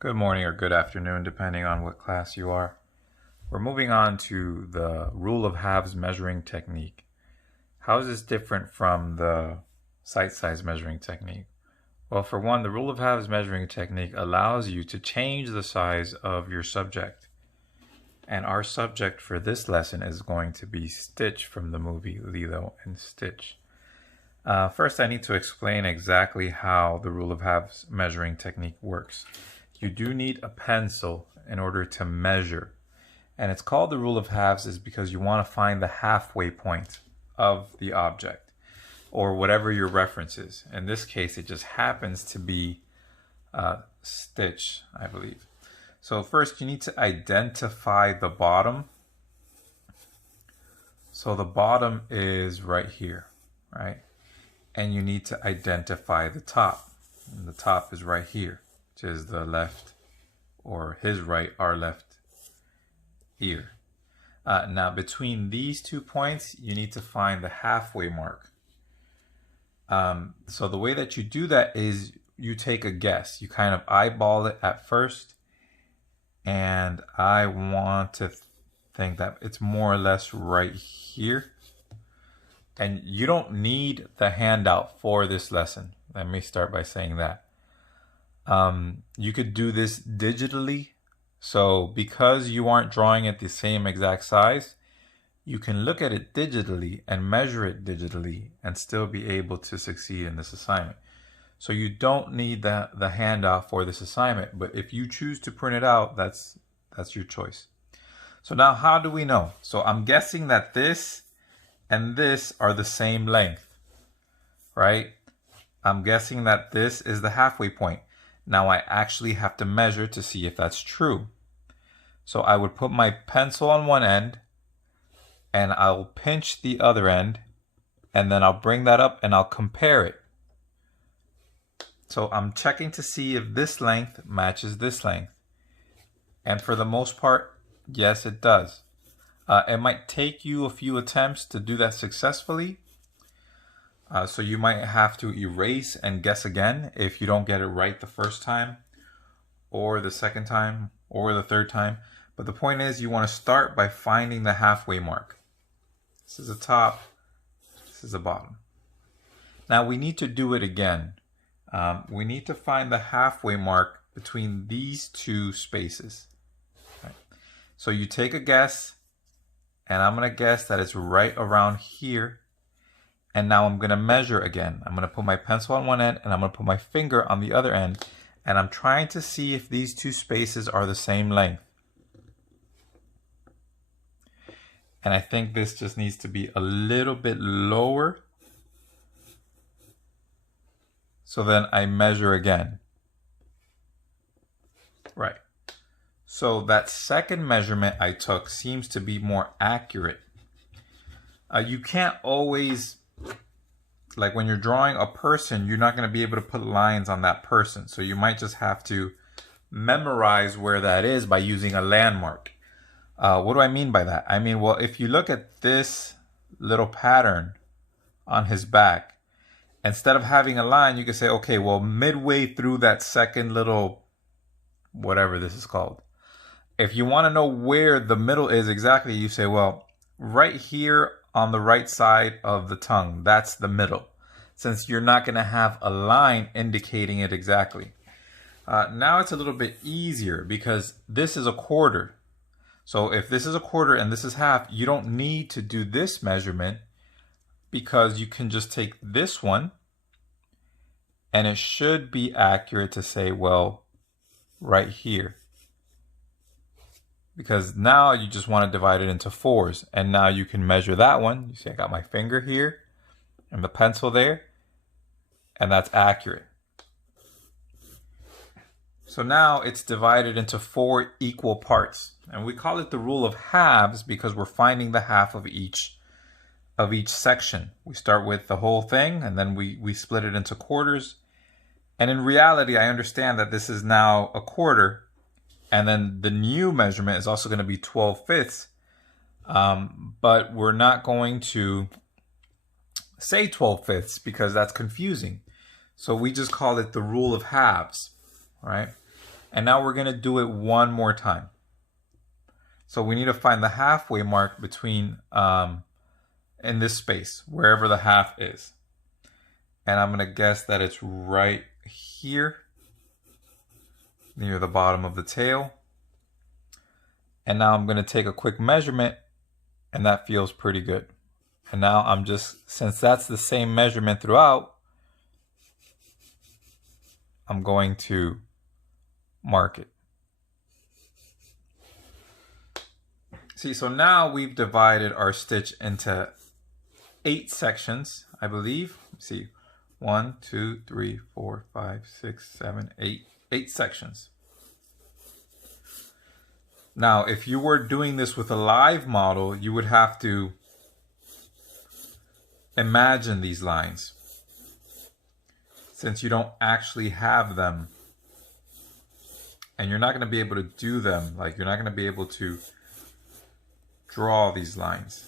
Good morning or good afternoon, depending on what class you are. We're moving on to the rule of halves measuring technique. How is this different from the sight size measuring technique? Well, for one, the rule of halves measuring technique allows you to change the size of your subject. And our subject for this lesson is going to be Stitch from the movie Lilo and Stitch. First, I need to explain exactly how the rule of halves measuring technique works. You do need a pencil in order to measure. And it's called the rule of halves is because you want to find the halfway point of the object or whatever your reference is. In this case, it just happens to be Stitch, I believe. So first you need to identify the bottom. So the bottom is right here, right? And you need to identify the top. And the top is right here, which is the left, or his right, our left ear. Now between these 2 points, you need to find the halfway mark. So the way that you do that is you take a guess. You kind of eyeball it at first. And I want to think that it's more or less right here. And you don't need the handout for this lesson. Let me start by saying that. You could do this digitally. So because you aren't drawing it the same exact size, you can look at it digitally and measure it digitally and still be able to succeed in this assignment. So you don't need the handout for this assignment, but if you choose to print it out, that's your choice. So now how do we know? So I'm guessing that this and this are the same length, right? I'm guessing that this is the halfway point. Now I actually have to measure to see if that's true. So I would put my pencil on one end and I'll pinch the other end and then I'll bring that up and I'll compare it. So I'm checking to see if this length matches this length. And for the most part, yes, it does. It might take you a few attempts to do that successfully. So you might have to erase and guess again if you don't get it right the first time or the second time or the third time. But the point is you want to start by finding the halfway mark. This is the top, this is the bottom. Now we need to do it again. We need to find the halfway mark between these two spaces. Right. So you take a guess, and I'm going to guess that it's right around here. And now I'm going to measure again. I'm going to put my pencil on one end, and I'm going to put my finger on the other end. And I'm trying to see if these two spaces are the same length. And I think this just needs to be a little bit lower. So then I measure again. Right. So that second measurement I took seems to be more accurate. You can't always, like when you're drawing a person, you're not going to be able to put lines on that person. So you might just have to memorize where that is by using a landmark. What do I mean by that? I mean, well, if you look at this little pattern on his back, instead of having a line, you can say, okay, well, midway through that second little, whatever this is called. If you want to know where the middle is exactly, you say, well, right here on the right side of the tongue, that's the middle. Since you're not going to have a line indicating it exactly. Now it's a little bit easier because this is a quarter. So if this is a quarter and this is half, you don't need to do this measurement, because you can just take this one and it should be accurate to say, well, right here. Because now you just want to divide it into fours, and now you can measure that one. You see I got my finger here and the pencil there, and that's accurate. So now it's divided into 4 equal parts, and we call it the rule of halves because we're finding the half of each section. We start with the whole thing and then we split it into quarters. And in reality, I understand that this is now a quarter, and then the new measurement is also going to be 12/5. But we're not going to say 12/5 because that's confusing. So we just call it the rule of halves, right? And now we're going to do it one more time. So we need to find the halfway mark between, in this space, wherever the half is. And I'm going to guess that it's right here, near the bottom of the tail. And now I'm going to take a quick measurement, and that feels pretty good. And now I'm just, since that's the same measurement throughout, I'm going to mark it. See, so now we've divided our stitch into 8 sections, I believe. Let's see, 1, 2, 3, 4, 5, 6, 7, 8. 8 sections. Now, if you were doing this with a live model, you would have to imagine these lines, since you don't actually have them. And you're not going to be able to do them. Like, you're not going to be able to draw these lines.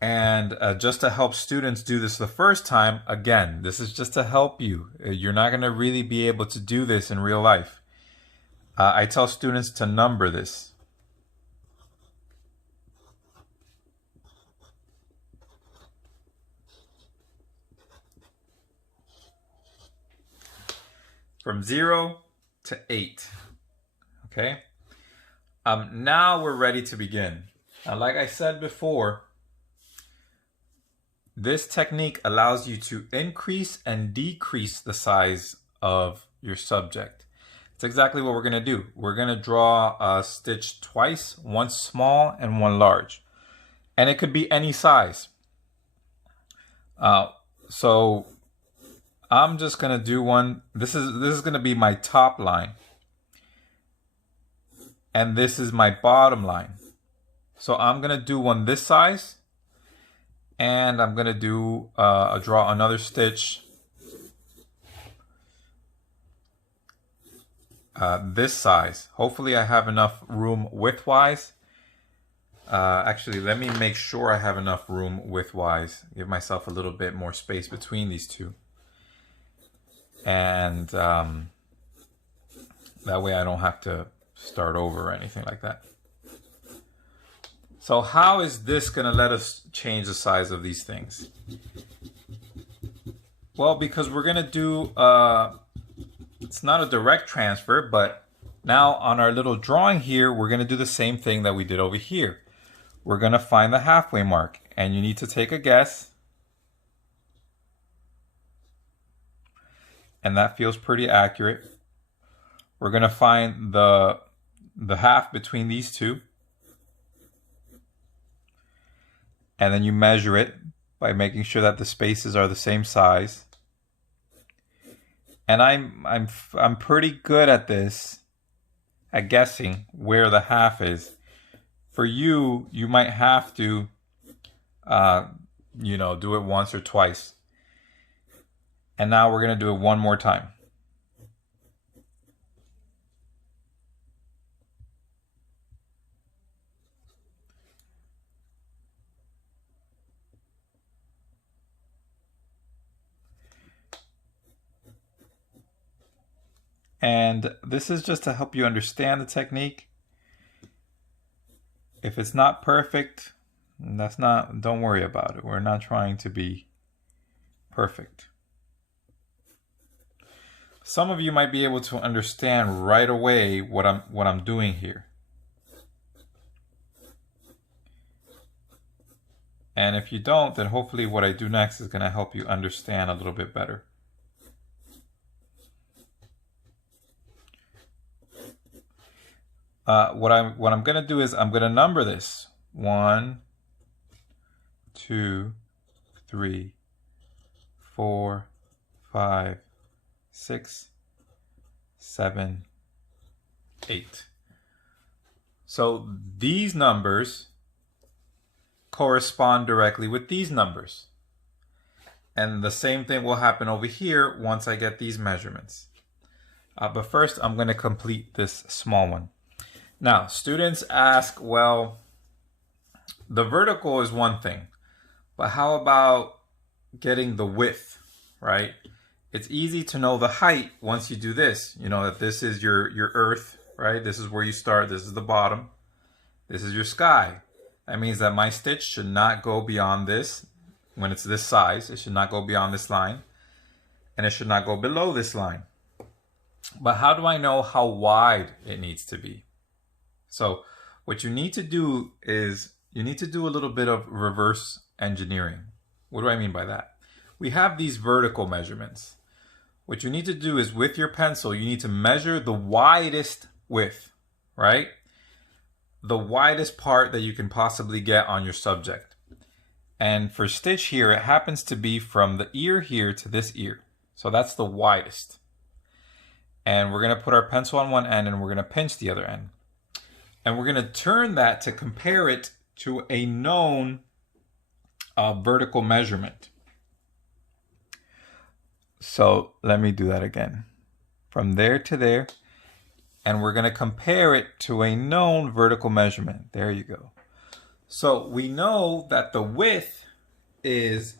And just to help students do this the first time, again, this is just to help you. You're not going to really be able to do this in real life. I tell students to number this. From 0 to 8. Okay? Now we're ready to begin. Now, like I said before, this technique allows you to increase and decrease the size of your subject. It's exactly what we're going to do. We're going to draw a stitch twice, one small and one large. And it could be any size. So I'm just going to do one. This is going to be my top line. And this is my bottom line. So I'm going to do one this size. And I'm going to do draw another stitch this size. Hopefully I have enough room widthwise. Actually, let me make sure I have enough room widthwise. Give myself a little bit more space between these two. And that way I don't have to start over or anything like that. So how is this going to let us change the size of these things? Well, because we're going to do, it's not a direct transfer, but now on our little drawing here, we're going to do the same thing that we did over here. We're going to find the halfway mark, and you need to take a guess. And that feels pretty accurate. We're going to find the half between these two. And then you measure it by making sure that the spaces are the same size. And I'm pretty good at this, at guessing where the half is. For you, you might have to, do it once or twice. And now we're going to do it one more time. And this is just to help you understand the technique. If it's not perfect, don't worry about it. We're not trying to be perfect. Some of you might be able to understand right away what I'm doing here. And if you don't, then hopefully what I do next is going to help you understand a little bit better. What I'm going to do is I'm going to number this. 1, 2, 3, 4, 5, 6, 7, 8. So these numbers correspond directly with these numbers. And the same thing will happen over here once I get these measurements. But first, I'm going to complete this small one. Now, students ask, well, the vertical is one thing, but how about getting the width, right? it's easy to know the height once you do this. You know that this is your earth, right? This is where you start. This is the bottom. This is your sky. That means that my stitch should not go beyond this. When it's this size, it should not go beyond this line. And it should not go below this line. But how do I know how wide it needs to be? So what you need to do is you need to do a little bit of reverse engineering. What do I mean by that? We have these vertical measurements. What you need to do is with your pencil, you need to measure the widest width, right? The widest part that you can possibly get on your subject. And for stitch here, it happens to be from the ear here to this ear. So that's the widest. And we're going to put our pencil on one end and we're going to pinch the other end. And we're going to turn that to compare it to a known vertical measurement. So let me do that again. From there to there. And we're going to compare it to a known vertical measurement. There you go. So we know that the width is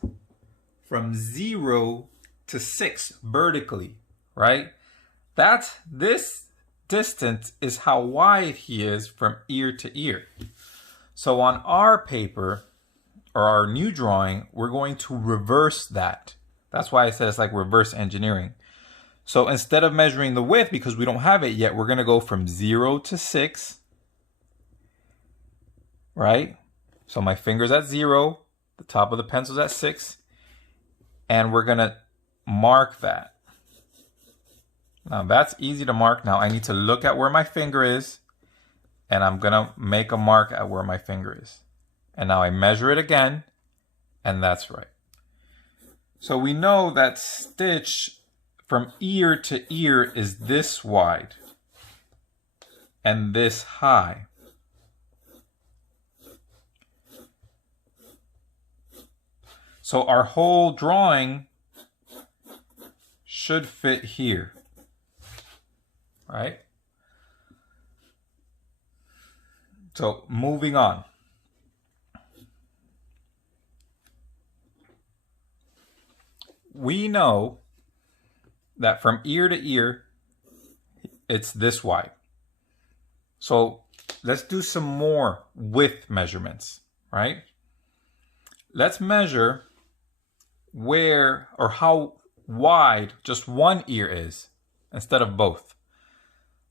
from 0 to 6 vertically, right? That's this distance is how wide he is from ear to ear. So on our paper or our new drawing, we're going to reverse that. That's why I said it's like reverse engineering. So instead of measuring the width, because we don't have it yet, we're going to go from 0 to 6, right? So my finger's at 0, the top of the pencil's at 6, and we're going to mark that. Now that's easy to mark. Now I need to look at where my finger is, and I'm going to make a mark at where my finger is. And now I measure it again, and that's right. So we know that stitch from ear to ear is this wide and this high. So our whole drawing should fit here, right? So moving on. We know that from ear to ear, it's this wide. So let's do some more width measurements, right? Let's measure where or how wide just one ear is instead of both.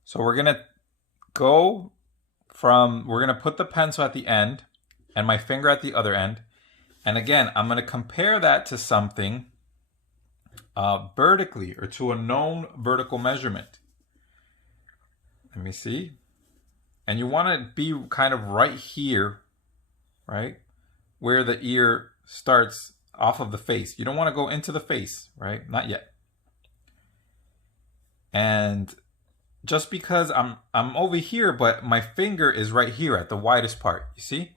So we're going to go from, we're going to put the pencil at the end and my finger at the other end. And again, I'm going to compare that to something vertically or to a known vertical measurement. Let me see. And you want to be kind of right here, right? Where the ear starts off of the face. You don't want to go into the face, right? Not yet. And just because I'm over here, but my finger is right here at the widest part. You see?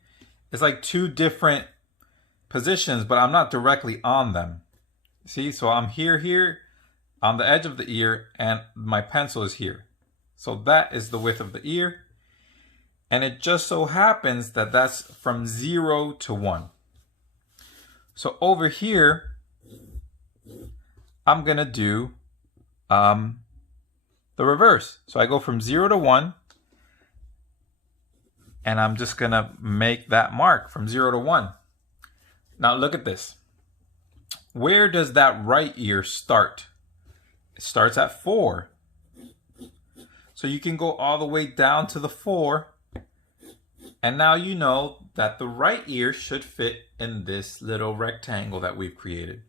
It's like two different positions, but I'm not directly on them. See, so I'm here on the edge of the ear and my pencil is here. So that is the width of the ear. And it just so happens that that's from 0 to 1. So over here, I'm going to do the reverse. So I go from 0 to 1. And I'm just going to make that mark from 0 to 1. Now look at this. Where does that right ear start? It starts at 4. So you can go all the way down to the 4. And now you know that the right ear should fit in this little rectangle that we've created.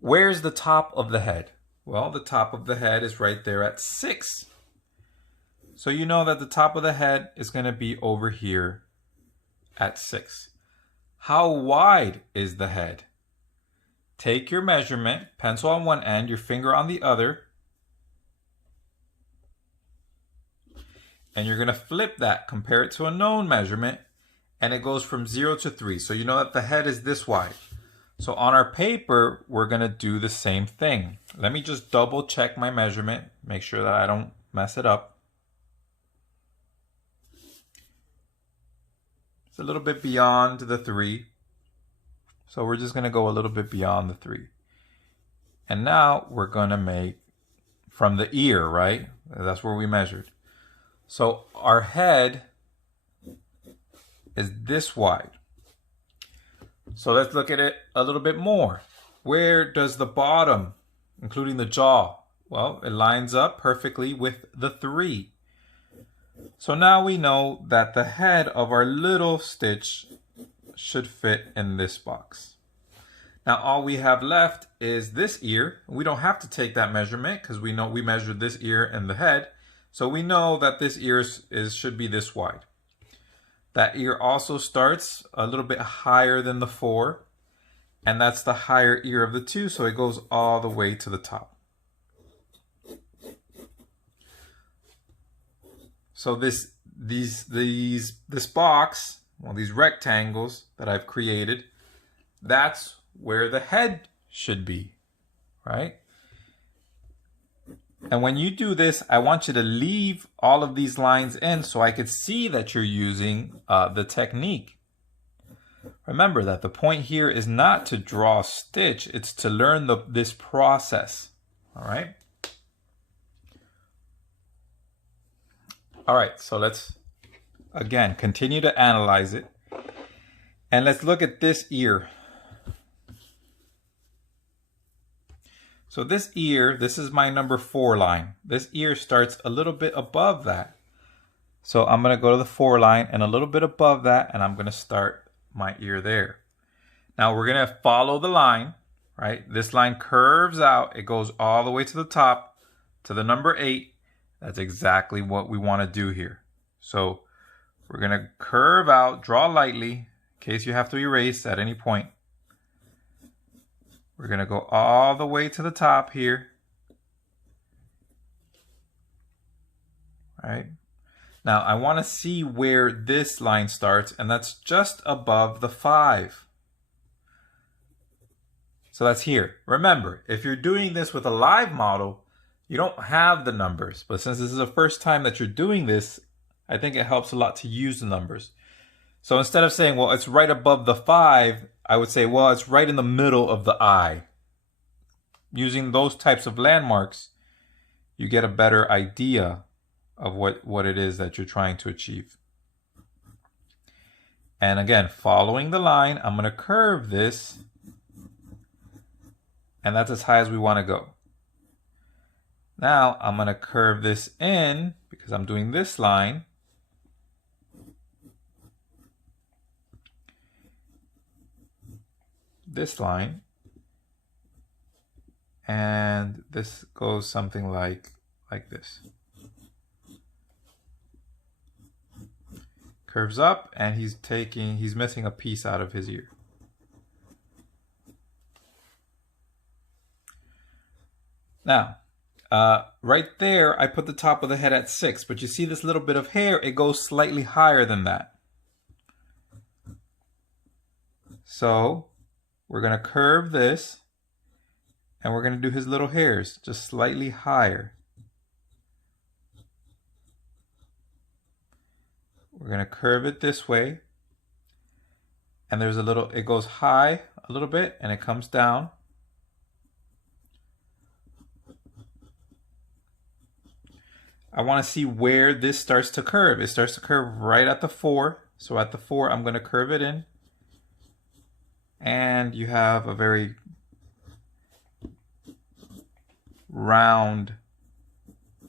Where's the top of the head? Well, the top of the head is right there at 6. So you know that the top of the head is going to be over here at 6. How wide is the head? Take your measurement, pencil on one end, your finger on the other, and you're going to flip that, compare it to a known measurement, and it goes from 0 to 3. So you know that the head is this wide. So on our paper, we're going to do the same thing. Let me just double check my measurement, make sure that I don't mess it up. It's a little bit beyond the 3. So we're just going to go a little bit beyond the 3. And now we're going to make from the ear, right? That's where we measured. So our head is this wide. So let's look at it a little bit more. Where does the bottom, including the jaw? Well, it lines up perfectly with the 3. So now we know that the head of our little stitch should fit in this box. Now all we have left is this ear. We don't have to take that measurement because we know we measured this ear and the head. So we know that this ear should be this wide. That ear also starts a little bit higher than the 4. And that's the higher ear of the 2. So it goes all the way to the top. So this box, well, these rectangles that I've created, that's where the head should be, right? And when you do this, I want you to leave all of these lines in so I could see that you're using the technique. Remember that the point here is not to draw a stitch, it's to learn this process, all right? All right, so let's, again, continue to analyze it. And let's look at this ear. So this ear, this is my number 4 line. This ear starts a little bit above that. So I'm going to go to the 4 line and a little bit above that, and I'm going to start my ear there. Now we're going to follow the line, right? This line curves out. It goes all the way to the top to the number 8. That's exactly what we want to do here. So we're going to curve out, draw lightly, in case you have to erase at any point. We're going to go all the way to the top here. All right. Now I want to see where this line starts, and that's just above the 5. So that's here. Remember, if you're doing this with a live model, you don't have the numbers, but since this is the first time that you're doing this, I think it helps a lot to use the numbers. So instead of saying, well, it's right above the 5, I would say, well, it's right in the middle of the eye. Using those types of landmarks, you get a better idea of what it is that you're trying to achieve. And again, following the line, I'm going to curve this, and that's as high as we want to go. Now I'm going to curve this in because I'm doing this line. This line. And this goes something like this. Curves up, and he's missing a piece out of his ear. Now, right there, I put the top of the head at 6, but you see this little bit of hair, it goes slightly higher than that. So we're going to curve this, and we're going to do his little hairs just slightly higher. We're going to curve it this way, and there's it goes high a little bit, and it comes down. I want to see where this starts to curve. It starts to curve right at the 4. So at the 4, I'm going to curve it in. And you have a very round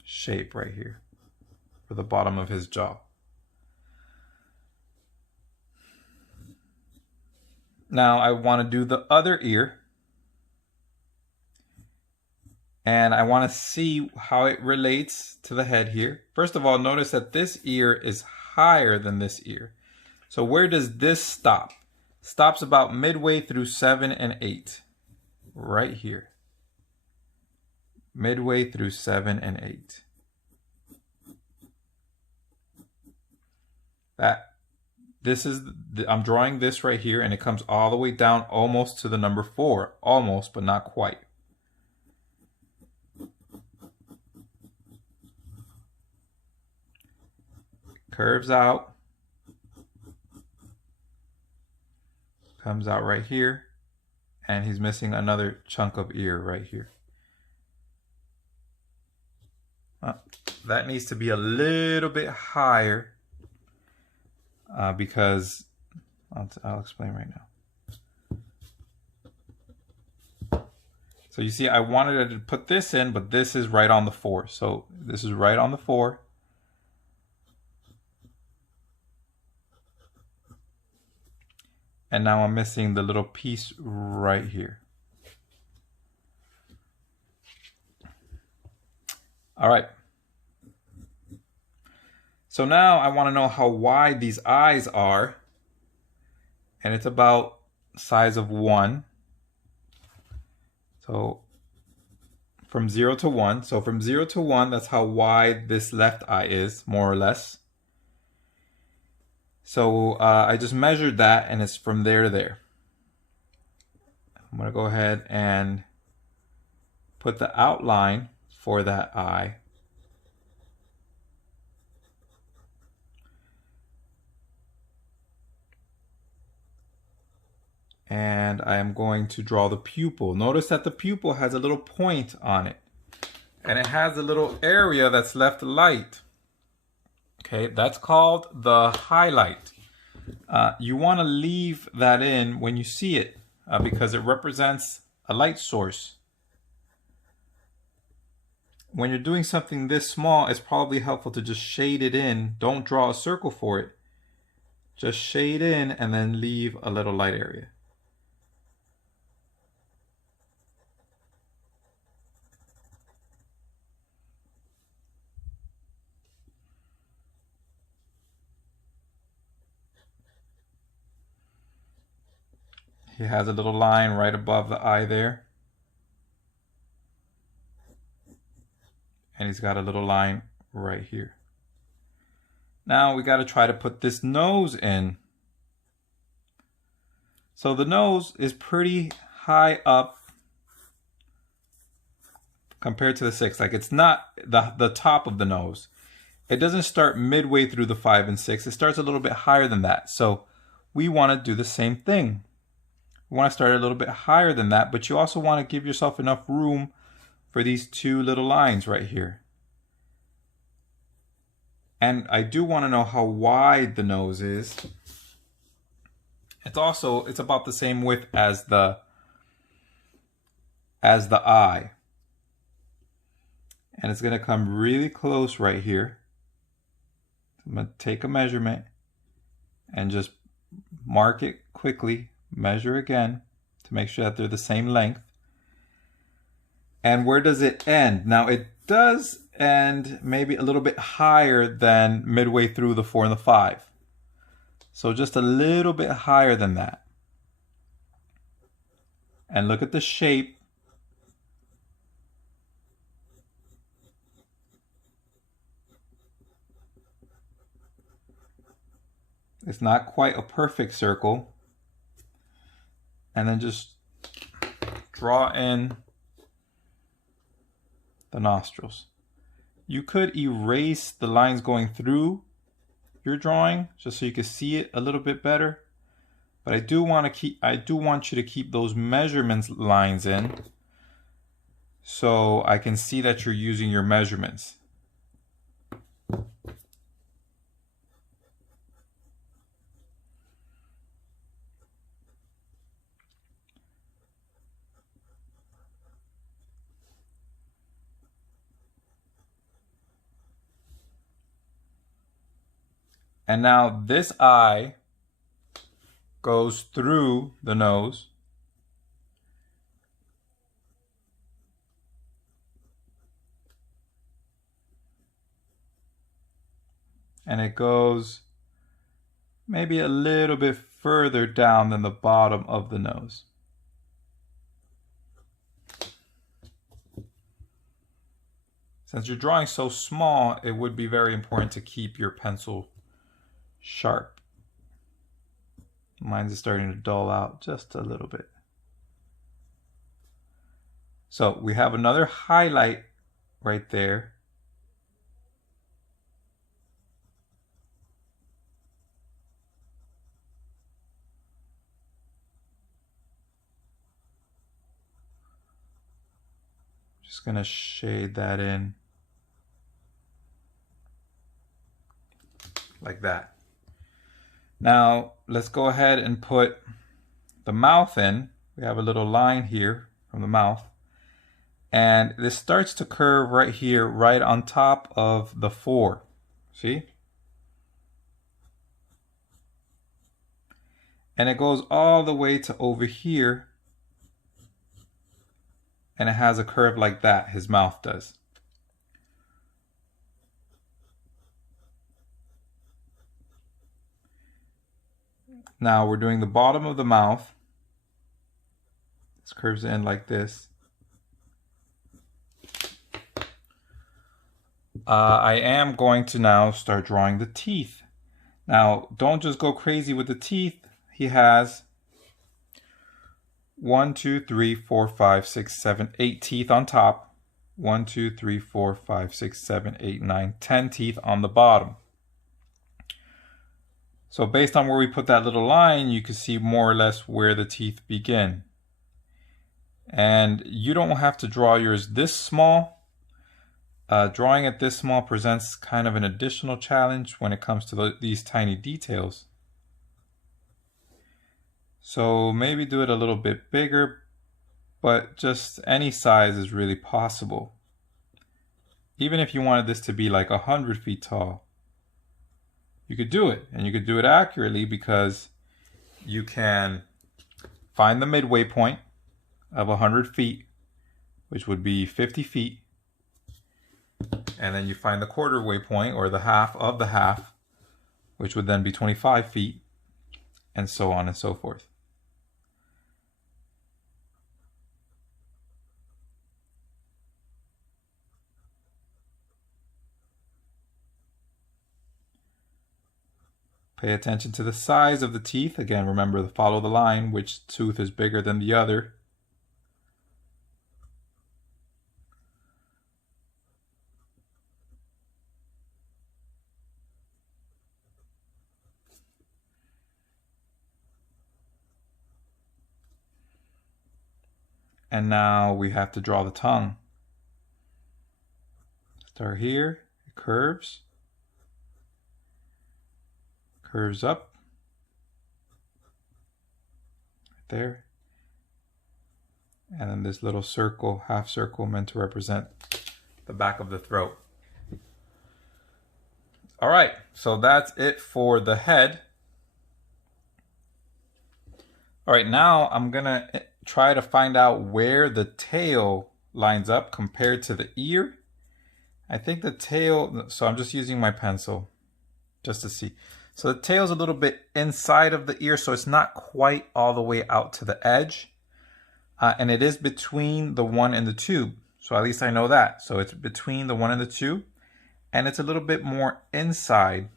shape right here for the bottom of his jaw. Now I want to do the other ear. And I want to see how it relates to the head here. First of all, notice that this ear is higher than this ear. So where does this stop? Stops about midway through 7 and 8. Right here. Midway through 7 and 8. I'm drawing this right here, and it comes all the way down almost to the number 4. Almost, but not quite. Curves out, comes out right here, And he's missing another chunk of ear right here. That needs to be a little bit higher because I'll explain right now. So you see, I wanted to put this in, but this is right on the 4. So this is right on the 4. And now I'm missing the little piece right here. All right. So now I want to know how wide these eyes are. And it's about size of 1. So from 0 to 1. So from 0 to 1, that's how wide this left eye is, more or less. So I just measured that, and it's from there to there. I'm going to go ahead and put the outline for that eye. And I am going to draw the pupil. Notice that the pupil has a little point on it. And it has a little area that's left light. Okay, that's called the highlight. You want to leave that in when you see it because it represents a light source. When you're doing something this small, it's probably helpful to just shade it in. Don't draw a circle for it. Just shade in and then leave a little light area. He has a little line right above the eye there. And he's got a little line right here. Now we got to try to put this nose in. So the nose is pretty high up compared to the 6. Like it's not the top of the nose. It doesn't start midway through the 5 and 6. It starts a little bit higher than that. So we want to do the same thing. We want to start a little bit higher than that, but you also want to give yourself enough room for these 2 little lines right here. And I do want to know how wide the nose is. It's about the same width as the eye. And it's going to come really close right here. I'm going to take a measurement and just mark it quickly. Measure again to make sure that they're the same length. And where does it end? Now it does end maybe a little bit higher than midway through the 4 and the 5. So just a little bit higher than that. And look at the shape. It's not quite a perfect circle. And then just draw in the nostrils. You could erase the lines going through your drawing just so you can see it a little bit better. But I do want you to keep those measurements lines in so I can see that you're using your measurements. And now this eye goes through the nose. And it goes maybe a little bit further down than the bottom of the nose. Since you're drawing so small, it would be very important to keep your pencil sharp. Mine's starting to dull out just a little bit. So we have another highlight right there. gonna shade that in like that. Now let's go ahead and put the mouth in. We have a little line here from the mouth, and this starts to curve right here, right on top of the 4. See? And it goes all the way to over here, and it has a curve like that, his mouth does. Now we're doing the bottom of the mouth. This curves in like this. I am going to now start drawing the teeth. Now, don't just go crazy with the teeth. He has 1, 2, 3, 4, 5, 6, 7, 8 teeth on top. 1, 2, 3, 4, 5, 6, 7, 8, 9, 10 teeth on the bottom. So based on where we put that little line, you can see more or less where the teeth begin. And you don't have to draw yours this small. Drawing it this small presents kind of an additional challenge when it comes to these tiny details. So maybe do it a little bit bigger, but just any size is really possible. Even if you wanted this to be like 100 feet tall, you could do it, and you could do it accurately because you can find the midway point of 100 feet, which would be 50 feet. And then you find the quarter way point, or the half of the half, which would then be 25 feet, and so on and so forth. Pay attention to the size of the teeth. Again, remember to follow the line, which tooth is bigger than the other. And now we have to draw the tongue. Start here, it curves up, right there. And then this little circle, half circle, meant to represent the back of the throat. All right, so that's it for the head. All right, now I'm gonna try to find out where the tail lines up compared to the ear. I think the tail, so I'm just using my pencil just to see. So the tail's a little bit inside of the ear, so it's not quite all the way out to the edge. And it is between the 1 and the 2. So at least I know that. So it's between the 1 and the 2. And it's a little bit more inside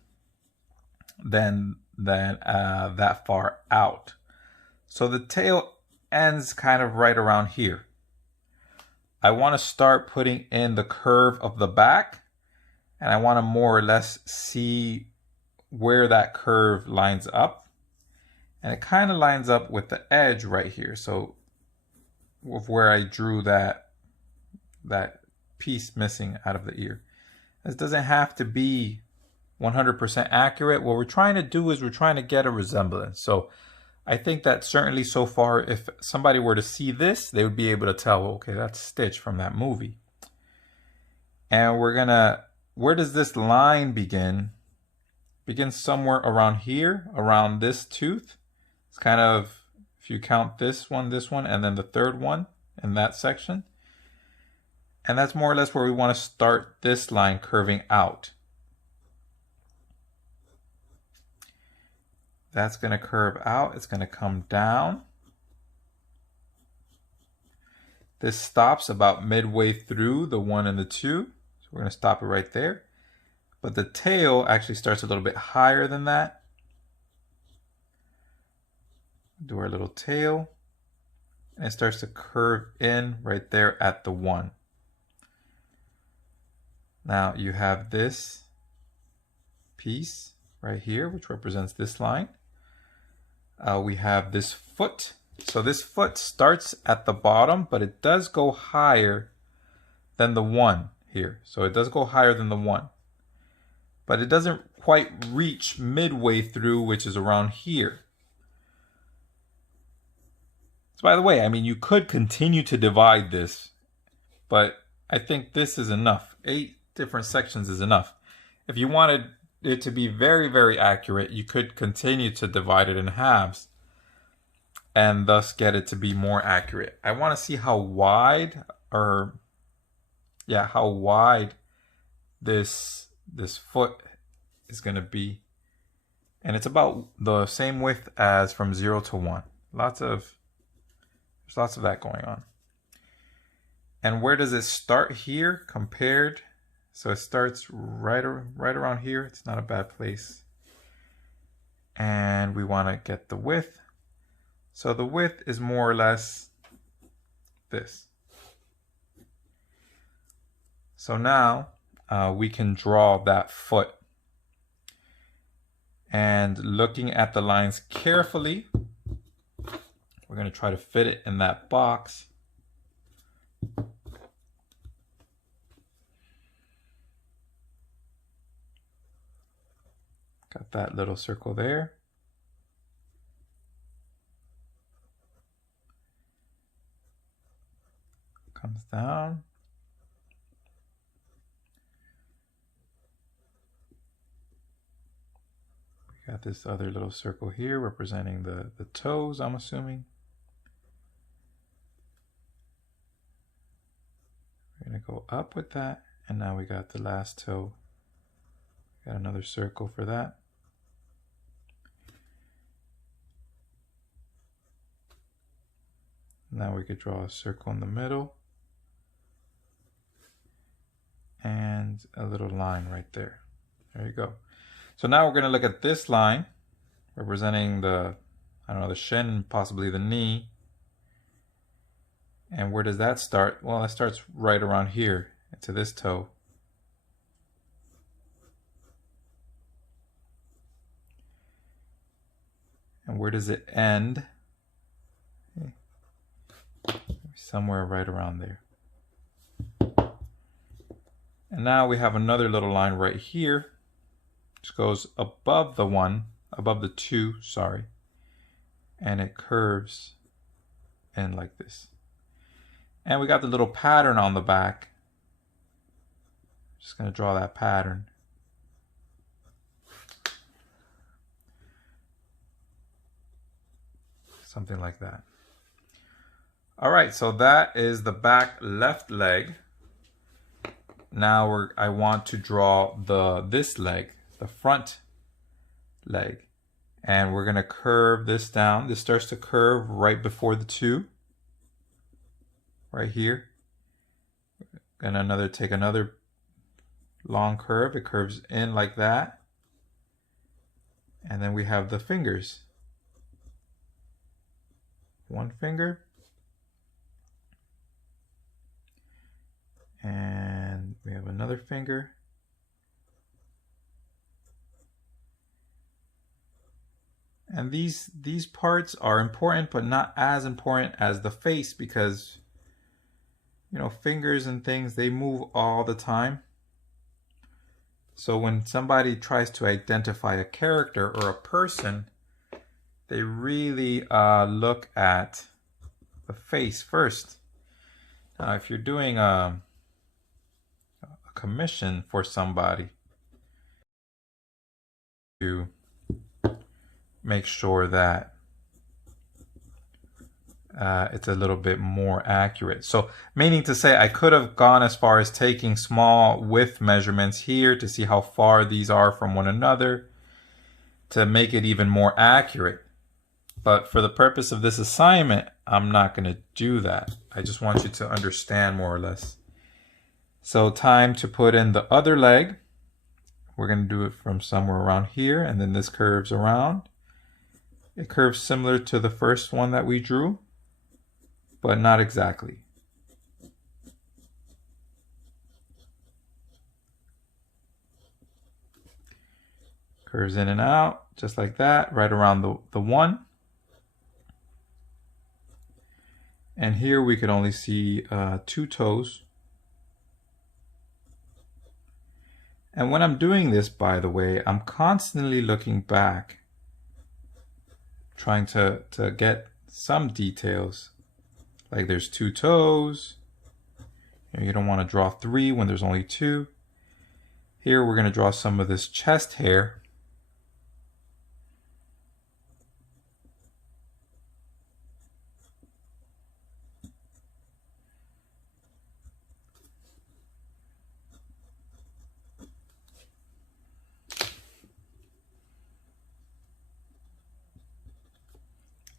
than that far out. So the tail ends kind of right around here. I want to start putting in the curve of the back, and I want to more or less see where that curve lines up. And it kind of lines up with the edge right here. So with where I drew that piece missing out of the ear. This doesn't have to be 100% accurate. What we're trying to do is we're trying to get a resemblance. So I think that certainly so far, if somebody were to see this, they would be able to tell, okay, that's Stitch from that movie. And we're gonna, where does this line begin? Begins somewhere around here, around this tooth. It's kind of, if you count this one, and then the third one in that section. And that's more or less where we want to start this line curving out. That's going to curve out. It's going to come down. This stops about midway through the 1 and the 2. So we're going to stop it right there. But the tail actually starts a little bit higher than that. Do our little tail. And it starts to curve in right there at the 1. Now you have this piece right here, which represents this line. We have this foot. So this foot starts at the bottom, but it does go higher than the 1 here. So it does go higher than the 1. But it doesn't quite reach midway through, which is around here. So by the way, I mean, you could continue to divide this, but I think this is enough. 8 different sections is enough. If you wanted it to be very, very accurate, you could continue to divide it in halves and thus get it to be more accurate. I want to see how wide, how wide this foot is going to be. And it's about the same width as from 0 to 1. There's lots of that going on. And where does it start here compared? So it starts right around here. It's not a bad place. And we want to get the width. So the width is more or less this. So now we can draw that foot. And looking at the lines carefully, we're going to try to fit it in that box. Got that little circle there. Comes down. We got this other little circle here representing the toes, I'm assuming. We're going to go up with that, and now we got the last toe. Got another circle for that. Now we could draw a circle in the middle and a little line right there. There you go. So now we're going to look at this line representing the shin, possibly the knee. And where does that start? Well, it starts right around here to this toe. And where does it end? Somewhere right around there. And now we have another little line right here, which goes above the 2, sorry, and it curves in like this. And we got the little pattern on the back. Just going to draw that pattern. Something like that. All right, so that is the back left leg. Now I want to draw this leg, the front leg. And we're going to curve this down. This starts to curve right before the 2. Right here. And take another long curve. It curves in like that. And then we have the fingers. One finger. And we have another finger. And these parts are important, but not as important as the face, because fingers and things, they move all the time. So when somebody tries to identify a character or a person, they really look at the face first. Now, if you're doing a commission for somebody, you make sure that it's a little bit more accurate. So meaning to say, I could have gone as far as taking small width measurements here to see how far these are from one another to make it even more accurate. But for the purpose of this assignment, I'm not going to do that. I just want you to understand more or less. So time to put in the other leg. We're going to do it from somewhere around here, and then this curves around. It curves similar to the first one that we drew, but not exactly. Curves in and out, just like that, right around the 1. And here we could only see 2 toes. And when I'm doing this, by the way, I'm constantly looking back, trying to get some details. Like there's 2 toes. You don't want to draw 3 when there's only 2. Here we're going to draw some of this chest hair.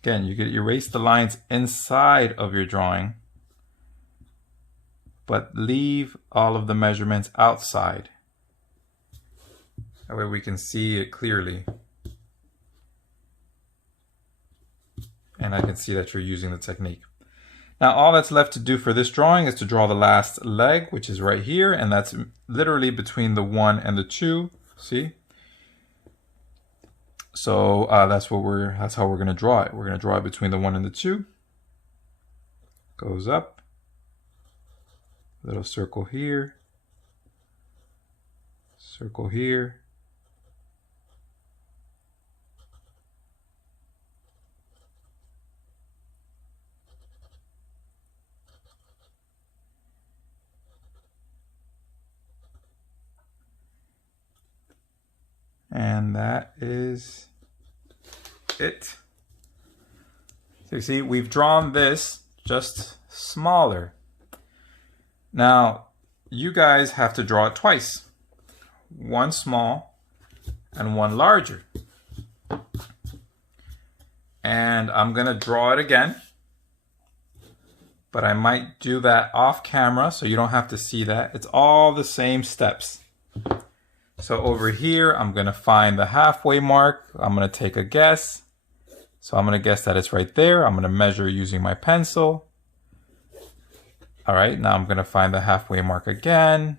Again, you can erase the lines inside of your drawing, but leave all of the measurements outside. That way we can see it clearly. And I can see that you're using the technique. Now all that's left to do for this drawing is to draw the last leg, which is right here, and that's literally between the 1 and the 2. See? So that's how we're going to draw it. We're going to draw it between the 1 and the 2. Goes up. Little circle here. Circle here. And that is it. So you see, we've drawn this just smaller. Now, you guys have to draw it twice. One small and one larger. And I'm gonna draw it again. But I might do that off camera so you don't have to see that. It's all the same steps. So over here, I'm going to find the halfway mark. I'm going to take a guess. So I'm going to guess that it's right there. I'm going to measure using my pencil. All right, now I'm going to find the halfway mark again.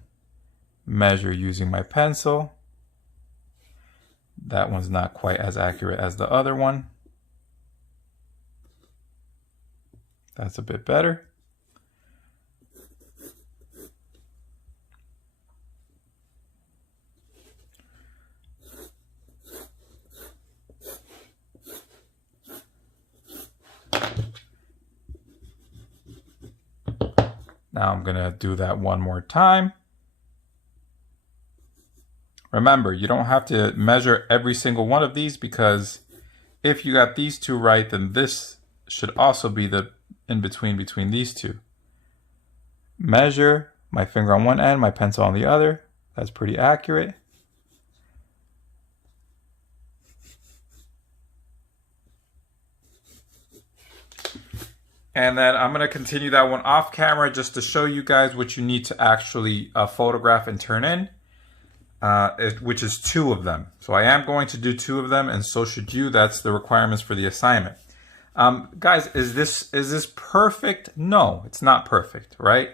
Measure using my pencil. That one's not quite as accurate as the other one. That's a bit better. Now I'm going to do that one more time. Remember, you don't have to measure every single one of these, because if you got these 2 right, then this should also be the in between these 2. Measure, my finger on one end, my pencil on the other. That's pretty accurate. And then I'm going to continue that one off camera just to show you guys what you need to actually photograph and turn in, which is 2 of them. So I am going to do 2 of them, and so should you. That's the requirements for the assignment. Guys, is this perfect? No, it's not perfect, right?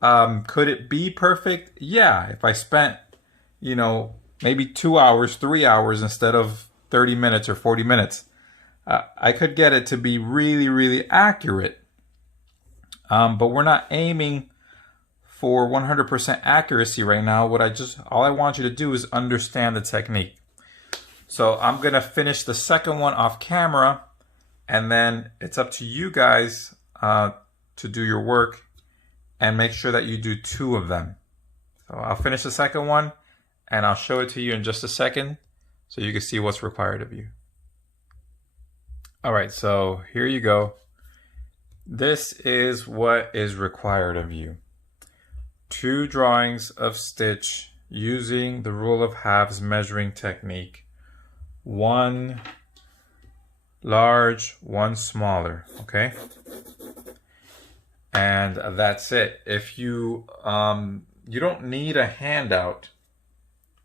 Could it be perfect? Yeah, if I spent, maybe 2 hours, 3 hours instead of 30 minutes or 40 minutes. I could get it to be really, really accurate, but we're not aiming for 100% accuracy right now. All I want you to do is understand the technique. So I'm gonna finish the second one off camera, and then it's up to you guys to do your work and make sure that you do 2 of them. So I'll finish the second one, and I'll show it to you in just a second so you can see what's required of you. All right, so here you go. This is what is required of you. 2 drawings of Stitch using the rule of halves measuring technique. 1 large, 1 smaller, okay? And that's it. If you don't need a handout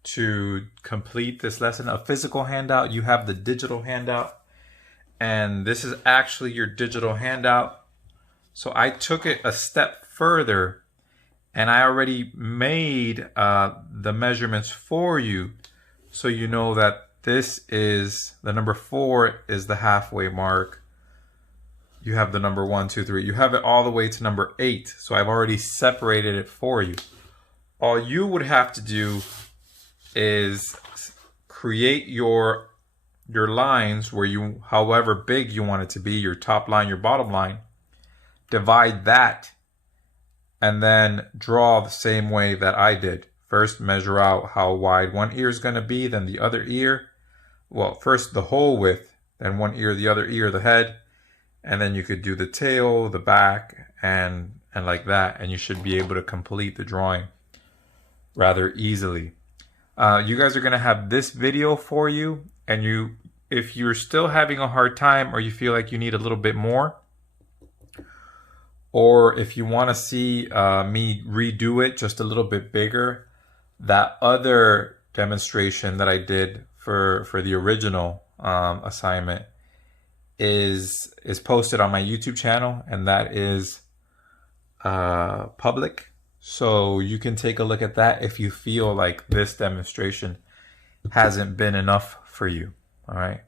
to complete this lesson, a physical handout. You have the digital handout. And this is actually your digital handout. So I took it a step further, and I already made the measurements for you, so you know that this is the number 4 is the halfway mark. You have the number 1, 2, 3. You have it all the way to number 8. So I've already separated it for you. All you would have to do is create your lines where you, however big you want it to be, your top line, your bottom line, divide that, and then draw the same way that I did. First, measure out how wide one ear is going to be, then the other ear. Well, first the whole width, then one ear, the other ear, the head, and then you could do the tail, the back, and like that, and you should be able to complete the drawing rather easily. You guys are going to have this video for you, and if you're still having a hard time, or you feel like you need a little bit more, or if you want to see me redo it just a little bit bigger, that other demonstration that I did for the original assignment is posted on my YouTube channel, and that is public. So you can take a look at that if you feel like this demonstration hasn't been enough for you. All right.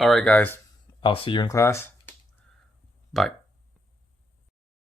All right, guys. I'll see you in class. Bye.